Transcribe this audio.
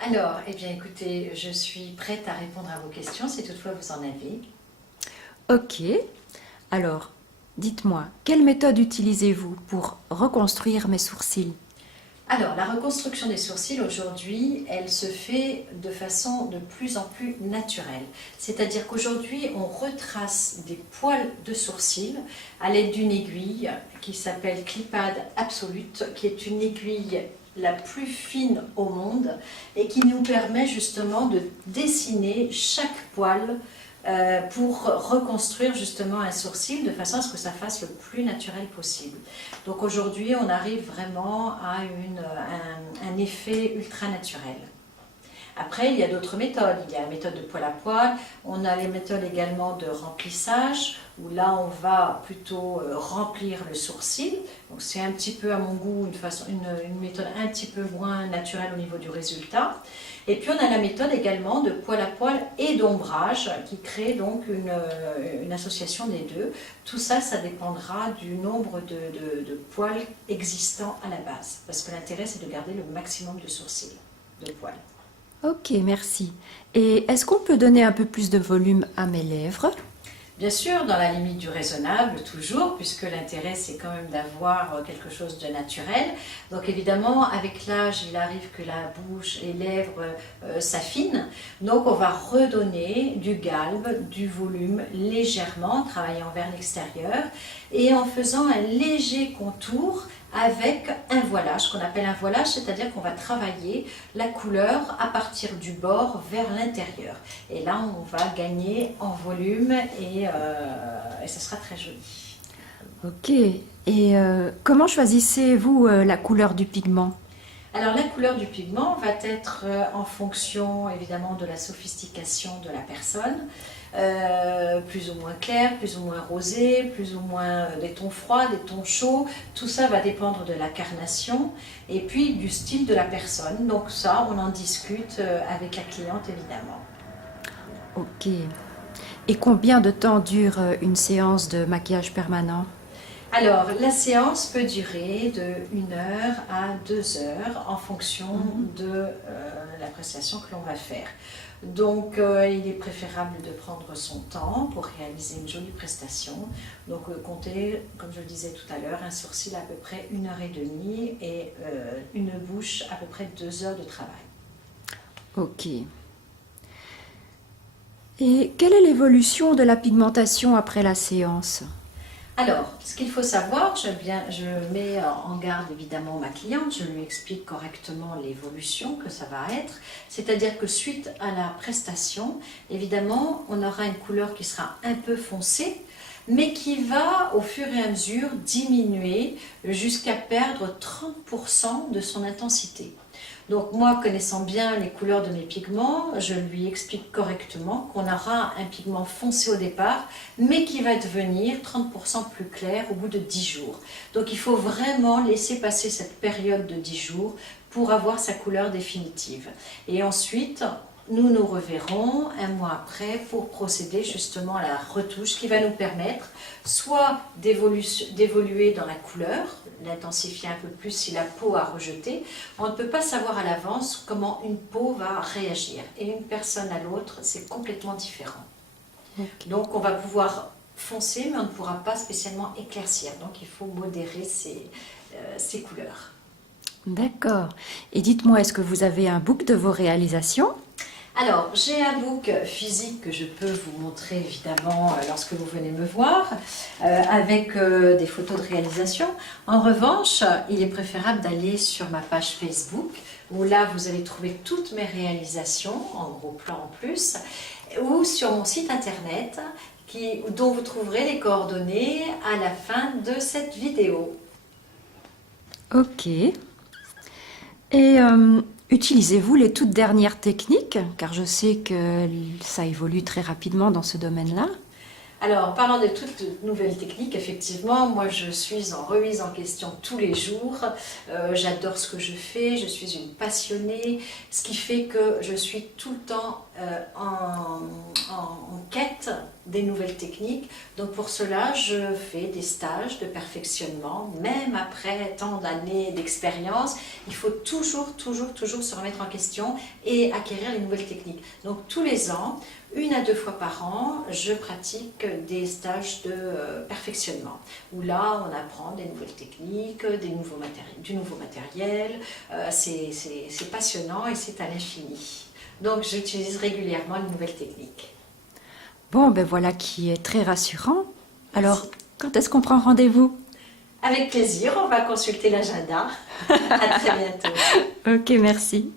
Alors, eh bien écoutez, je suis prête à répondre à vos questions si toutefois vous en avez. Ok. Alors, dites-moi, quelle méthode utilisez-vous pour reconstruire mes sourcils? Alors, la reconstruction des sourcils aujourd'hui, elle se fait de façon de plus en plus naturelle. C'est-à-dire qu'aujourd'hui, on retrace des poils de sourcils à l'aide d'une aiguille qui s'appelle Clipad Absolute, qui est une aiguille la plus fine au monde et qui nous permet justement de dessiner chaque poil pour reconstruire justement un sourcil de façon à ce que ça fasse le plus naturel possible. Donc aujourd'hui, on arrive vraiment à un effet ultra naturel. Après, il y a d'autres méthodes. Il y a la méthode de poil à poil. On a les méthodes également de remplissage, où là, on va plutôt remplir le sourcil. Donc c'est un petit peu, à mon goût, une méthode un petit peu moins naturelle au niveau du résultat. Et puis on a la méthode également de poil à poil et d'ombrage, qui crée donc une association des deux. Tout ça, ça dépendra du nombre de poils existants à la base. Parce que l'intérêt, c'est de garder le maximum de sourcils, de poils. Ok, merci. Et est-ce qu'on peut donner un peu plus de volume à mes lèvres? Bien sûr, dans la limite du raisonnable, toujours, puisque l'intérêt, c'est quand même d'avoir quelque chose de naturel. Donc évidemment, avec l'âge, il arrive que la bouche et les lèvres s'affinent. Donc on va redonner du galbe, du volume légèrement, en travaillant vers l'extérieur, et en faisant un léger contour avec un voilage, qu'on appelle un voilage, c'est-à-dire qu'on va travailler la couleur à partir du bord vers l'intérieur. Et là, on va gagner en volume et ça sera très joli. Ok. Et comment choisissez-vous la couleur du pigment? Alors la couleur du pigment va être en fonction évidemment de la sophistication de la personne, plus ou moins clair, plus ou moins rosé, plus ou moins des tons froids, des tons chauds. Tout ça va dépendre de la carnation et puis du style de la personne. Donc ça, on en discute avec la cliente évidemment. Ok. Et combien de temps dure une séance de maquillage permanent? Alors, la séance peut durer de 1 heure à 2 heures en fonction de la prestation que l'on va faire. Donc, il est préférable de prendre son temps pour réaliser une jolie prestation. Donc, comptez, comme je le disais tout à l'heure, un sourcil à peu près 1 heure et demie et une bouche à peu près 2 heures de travail. Ok. Et quelle est l'évolution de la pigmentation après la séance? Alors, ce qu'il faut savoir, je mets en garde évidemment ma cliente, je lui explique correctement l'évolution que ça va être. C'est-à-dire que suite à la prestation, évidemment, on aura une couleur qui sera un peu foncée, mais qui va au fur et à mesure diminuer jusqu'à perdre 30% de son intensité. Donc moi, connaissant bien les couleurs de mes pigments, je lui explique correctement qu'on aura un pigment foncé au départ, mais qui va devenir 30% plus clair au bout de 10 jours. Donc il faut vraiment laisser passer cette période de 10 jours pour avoir sa couleur définitive. Et ensuite, nous nous reverrons 1 mois après pour procéder justement à la retouche qui va nous permettre soit d'évoluer dans la couleur, l'intensifier un peu plus si la peau a rejeté. On ne peut pas savoir à l'avance comment une peau va réagir et une personne à l'autre, c'est complètement différent. Ok. Donc on va pouvoir foncer mais on ne pourra pas spécialement éclaircir. Donc il faut modérer ces couleurs. D'accord. Et dites-moi, est-ce que vous avez un book de vos réalisations? Alors, j'ai un book physique que je peux vous montrer évidemment lorsque vous venez me voir, avec des photos de réalisation. En revanche, il est préférable d'aller sur ma page Facebook, où là vous allez trouver toutes mes réalisations, en gros plan en plus, ou sur mon site internet, dont vous trouverez les coordonnées à la fin de cette vidéo. Ok. Et utilisez-vous les toutes dernières techniques? Car je sais que ça évolue très rapidement dans ce domaine-là. Alors, parlant de toutes nouvelles techniques, effectivement, moi je suis en remise en question tous les jours. J'adore ce que je fais, je suis une passionnée, ce qui fait que je suis tout le temps en quête des nouvelles techniques. Donc pour cela, je fais des stages de perfectionnement. Même après tant d'années d'expérience, il faut toujours se remettre en question et acquérir les nouvelles techniques. Donc tous les ans, 1 à 2 fois par an, je pratique des stages de perfectionnement, où là on apprend des nouvelles techniques, du nouveau matériel, c'est passionnant et c'est à l'infini. Donc j'utilise régulièrement les nouvelles techniques. Bon, ben voilà qui est très rassurant. Alors, Merci. quand est-ce qu'on prend rendez-vous? Avec plaisir, on va consulter l'agenda. À très bientôt. Ok, merci.